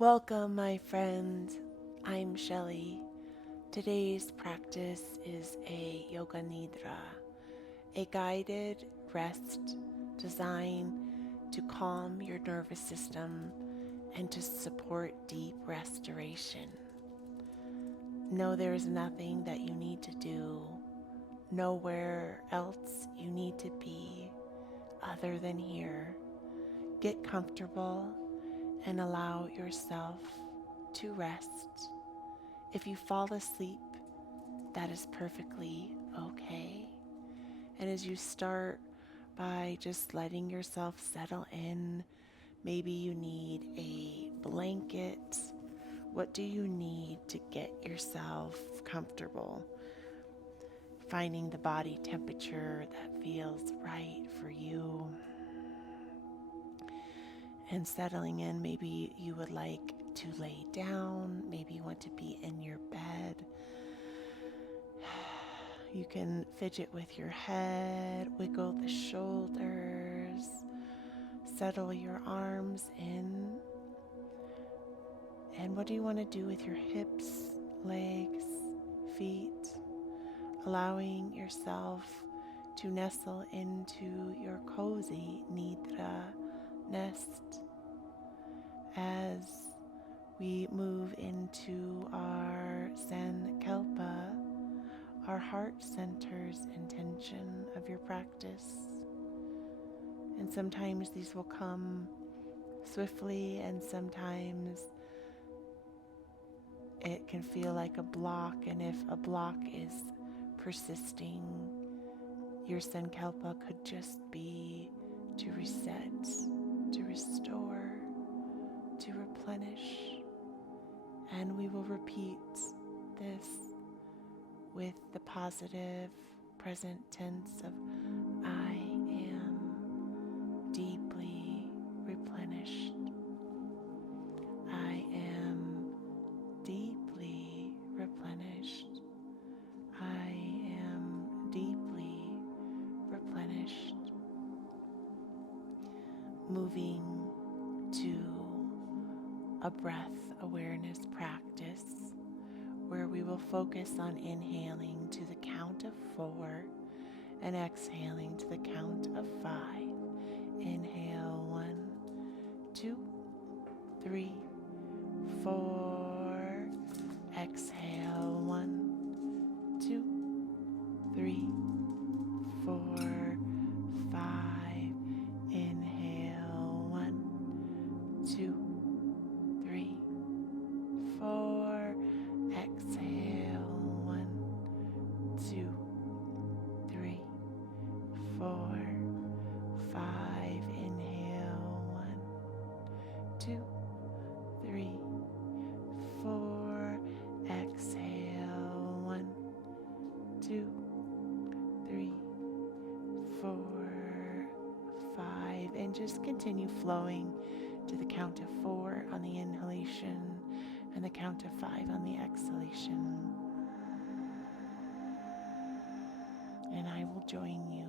Welcome, my friend. I'm Shelly. Today's practice is a Yoga Nidra, a guided rest designed to calm your nervous system and to support deep restoration. Know there is nothing that you need to do, nowhere else you need to be other than here. Get comfortable and allow yourself to rest. If you fall asleep, that is perfectly okay. And as you start by just letting yourself settle in, maybe you need a blanket. What do you need to get yourself comfortable? Finding the body temperature that feels right for you. And settling in, maybe you would like to lay down, maybe you want to be in your bed. You can fidget with your head, wiggle the shoulders, settle your arms in. And what do you want to do with your hips, legs, feet? Allowing yourself to nestle into your cozy Nidra nest as we move into our Sankalpa, our heart center's intention of your practice. And sometimes these will come swiftly, and sometimes it can feel like a block. And if a block is persisting, your Sankalpa could just be to reset, to restore, to replenish. And we will repeat this with the positive present tense of I am deeply replenished. I am deeply replenished. I am deeply replenished. Moving to a breath awareness practice where we will focus on inhaling to the count of 4 and exhaling to the count of 5. Inhale 1, 2, 3, 4. Exhale 1, 2, 3, 4, 5. Inhale 1, 2, 3, 4. Exhale 1, 2, 3, 4, 5. Inhale 1, 2, 3, 4. Exhale 1, 2, 3, 4, 5. And just continue flowing to the count of 4 on the inhalation and the count of 5 on the exhalation. And I will join you.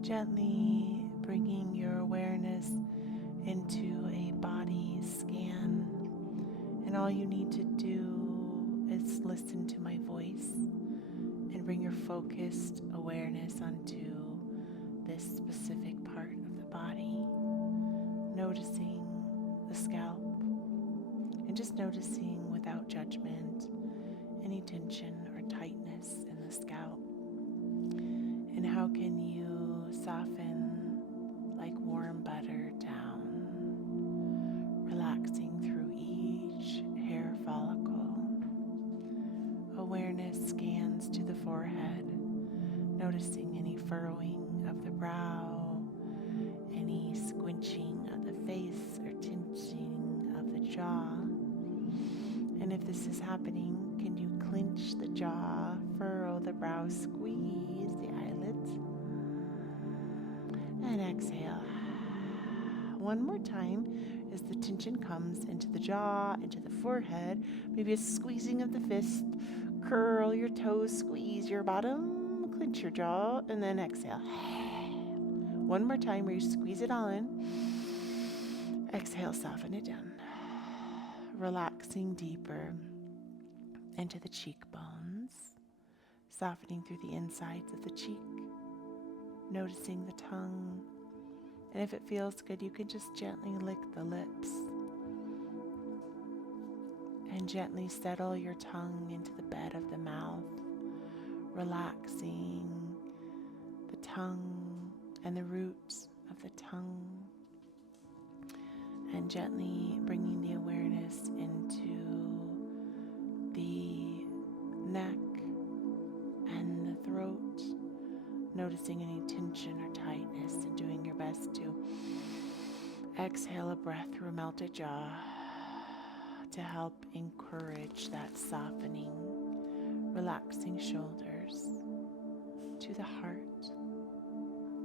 Gently bringing your awareness into a body scan. And all you need to do is listen to my voice and bring your focused awareness onto this specific part of the body. Noticing the scalp and just noticing without judgment any tension or tightness in the scalp. How can you soften like warm butter down, relaxing through each hair follicle? Awareness scans to the forehead, noticing any furrowing of the brow, any squinching of the face or tinching of the jaw. And if this is happening, can you clench the jaw, furrow the brow, squeeze the eyelids, and exhale. One more time as the tension comes into the jaw, into the forehead, maybe a squeezing of the fist, curl your toes, squeeze your bottom, clench your jaw, and then exhale. One more time where you squeeze it all in. Exhale, soften it down. Relaxing deeper into the cheekbones, softening through the insides of the cheek, noticing the tongue. And if it feels good, you can just gently lick the lips and gently settle your tongue into the bed of the mouth, relaxing the tongue and the roots of the tongue, and gently bringing the awareness into the neck and the throat, noticing any tension or tightness and doing your best to exhale a breath through a melted jaw to help encourage that softening, relaxing shoulders to the heart,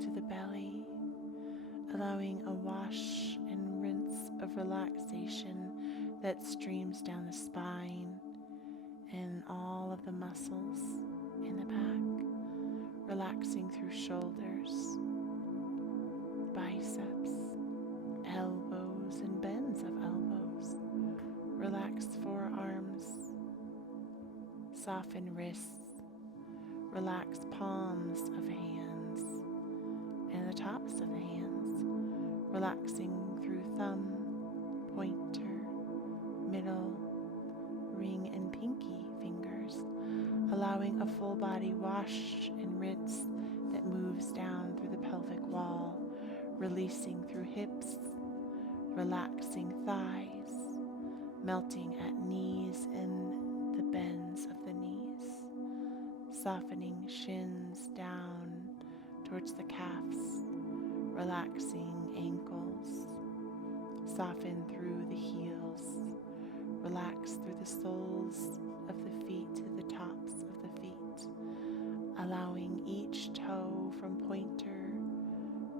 to the belly, allowing a wash and rinse of relaxation that streams down the spine and all of the muscles in the back, relaxing through shoulders, biceps, elbows and bends of elbows, relax forearms, soften wrists, relax palms of hands and the tops of the hands, relaxing through thumb, pointer, middle, ring and pinky fingers, allowing a full body wash and rinse that moves down through the pelvic wall, releasing through hips, relaxing thighs, melting at knees and the bends of the knees, softening shins down towards the calves, relaxing ankles, soften through the heels, relax through the soles of the feet to the tops of the feet, allowing each toe from pointer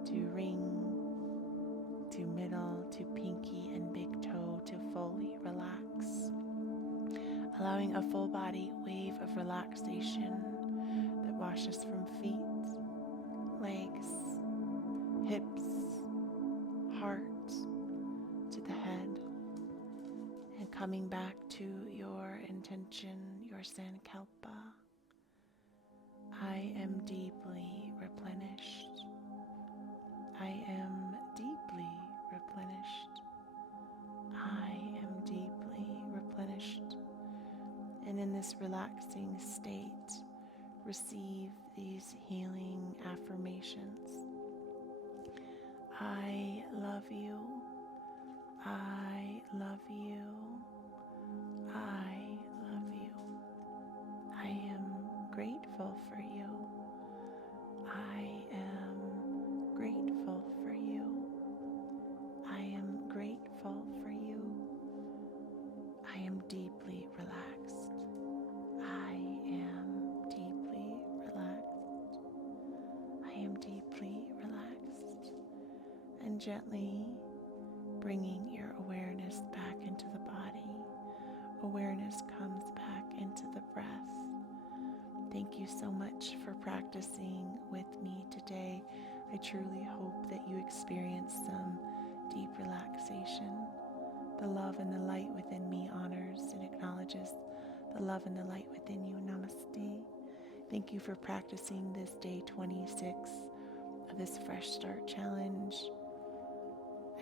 to ring to middle to pinky and big toe to fully relax, allowing a full body wave of relaxation that washes from feet, legs, hips, heart to the head, and coming back to your intention, your sankalpa. I am deeply replenished. I am deeply replenished. I am deeply replenished. And in this relaxing state, receive these healing affirmations. I love you. I love you. I love you. I am grateful for you. I am grateful for you. I am grateful for you. I am deeply relaxed. I am deeply relaxed. I am deeply relaxed. And gently bringing your awareness back into the body. Awareness comes back into the breath. Thank you so much for practicing with me today. I truly hope that you experience some deep relaxation. The love and the light within me honors and acknowledges the love and the light within you. Namaste. Thank you for practicing this day 26 of this Fresh Start Challenge.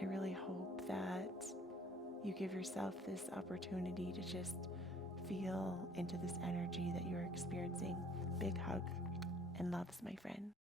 I really hope that you give yourself this opportunity to just feel into this energy that you're experiencing. Big hug and loves, my friend.